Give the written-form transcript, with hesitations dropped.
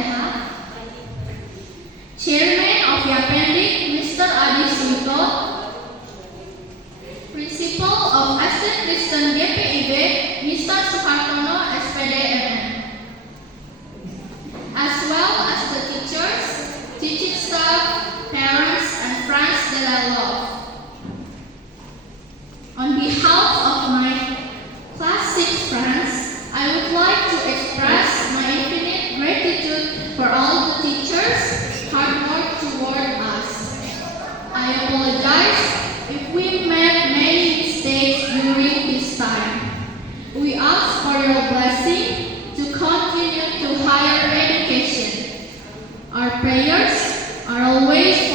behalf, Chairman of Yapendik, Mr. Adi Sinto, Principal of Aston Kristen GPIB, Mr. Sukartono, SPD MM, as well as the teachers, teaching staff, parents, and friends that I love. On behalf of my Class 6 friends, I would like to express my infinite gratitude for all the teachers' hard work toward us. I apologize if we made many mistakes during this time. We ask for your blessing to continue to higher education. Our prayers are always